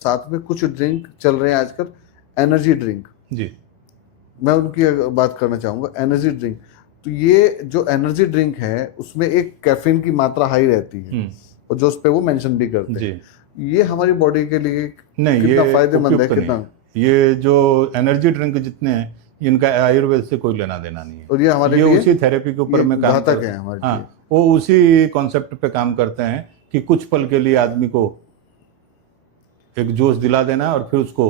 साथ में कुछ ड्रिंक चल रहे हैं आजकल, एनर्जी ड्रिंक। जी मैं उनकी बात करना चाहूँगा, एनर्जी ड्रिंक। तो ये जो एनर्जी ड्रिंक है उसमें एक कैफीन की मात्रा हाई रहती है, और जो उस पे वो मेंशन भी करते हैं। ये हमारी बॉडी के लिए नहीं, कितना ये फायदेमंद है, उपयुक्त कितना? नहीं। ये जो एनर्जी ड्रिंक जितने हैं, इनका आयुर्वेद से कोई लेना देना नहीं है, और ये हमारे लिए उसी थेरेपी के ऊपर में काम घातक है हमारे लिए। हाँ, वो उसी कॉन्सेप्ट पे काम करते हैं कि कुछ पल के लिए आदमी को एक जोश दिला देना है और फिर उसको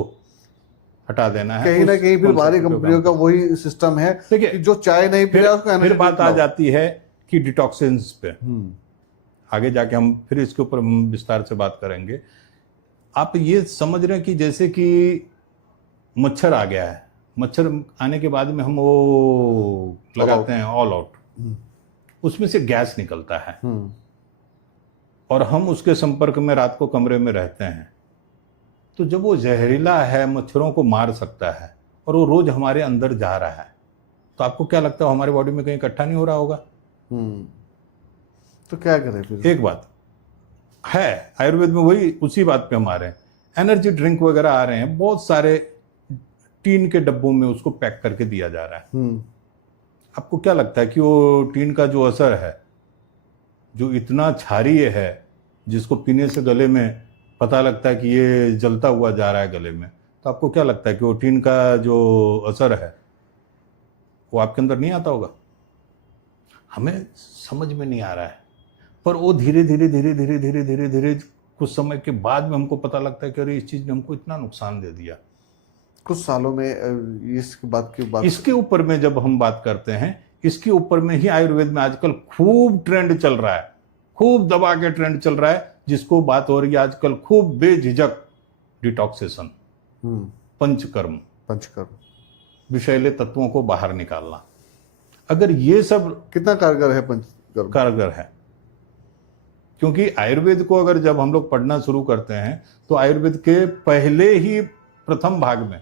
हटा देना है। कहीं ना कहीं फिर बाहरी कंपनियों का वही सिस्टम है कि जो चाय नहीं पी रहा उसको फिर बात आ जाती है कि डिटॉक्सिन्स पे। आगे जाके हम फिर इसके ऊपर विस्तार से बात करेंगे। आप ये समझ रहे हैं कि जैसे कि मच्छर आ गया है, मच्छर आने के बाद में हम वो लगाते हैं ऑल आउट, उसमें से गैस निकलता है और हम उसके संपर्क में रात को कमरे में रहते हैं, तो जब वो जहरीला है, मच्छरों को मार सकता है और वो रोज हमारे अंदर जा रहा है, तो आपको क्या लगता है हमारी बॉडी में कहीं इकट्ठा नहीं हो रहा होगा? तो क्या करें फिर? एक बात है, आयुर्वेद में वही उसी बात पे हम आ रहे हैं। एनर्जी ड्रिंक वगैरह आ रहे हैं, बहुत सारे टीन के डब्बों में उसको पैक करके दिया जा रहा है। आपको क्या लगता है कि वो टीन का जो असर है, जो इतना क्षारीय है, जिसको पीने से गले में पता लगता है कि ये जलता हुआ जा रहा है गले में, तो आपको क्या लगता है कि वो टीन का जो असर है वो आपके अंदर नहीं आता होगा? हमें समझ में नहीं आ रहा है, पर वो धीरे धीरे धीरे धीरे धीरे धीरे धीरे कुछ समय के बाद में हमको पता लगता है कि अरे इस चीज ने हमको इतना नुकसान दे दिया। कुछ सालों में इसके बाद की बात, इसके ऊपर में जब हम बात करते हैं, इसके ऊपर में ही आयुर्वेद में आजकल खूब ट्रेंड चल रहा है, खूब दबा के ट्रेंड चल रहा है, जिसको बात हो रही है आजकल खूब बेझिझक डिटॉक्सेशन, पंचकर्म, विषैले तत्वों को बाहर निकालना। अगर ये सब कितना कारगर है पंचकर्म? कारगर है, क्योंकि आयुर्वेद को अगर जब हम लोग पढ़ना शुरू करते हैं तो आयुर्वेद के पहले ही प्रथम भाग में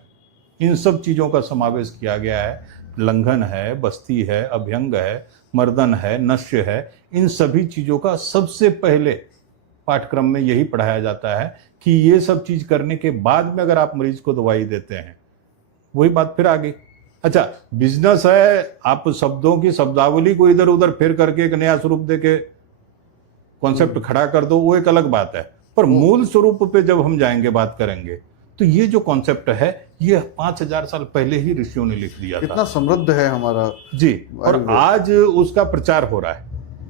इन सब चीजों का समावेश किया गया है। लंघन है, बस्ती है, अभ्यंग है, मर्दन है, नश्य है, इन सभी चीजों का सबसे पहले पाठ्यक्रम में यही पढ़ाया जाता है कि ये सब चीज करने के बाद में अगर आप मरीज को दवाई देते हैं, वही बात फिर आ गई। अच्छा, बिजनेस है, आप शब्दों की शब्दावली को इधर उधर फिर करके एक नया स्वरूप देके कॉन्सेप्ट खड़ा कर दो, वो एक अलग बात है, पर मूल स्वरूप पे जब हम जाएंगे, बात करेंगे, तो ये जो कॉन्सेप्ट है ये 5000 साल पहले ही ऋषियों ने लिख दिया था। कितना समृद्ध है हमारा जी, और आज उसका प्रचार हो रहा है।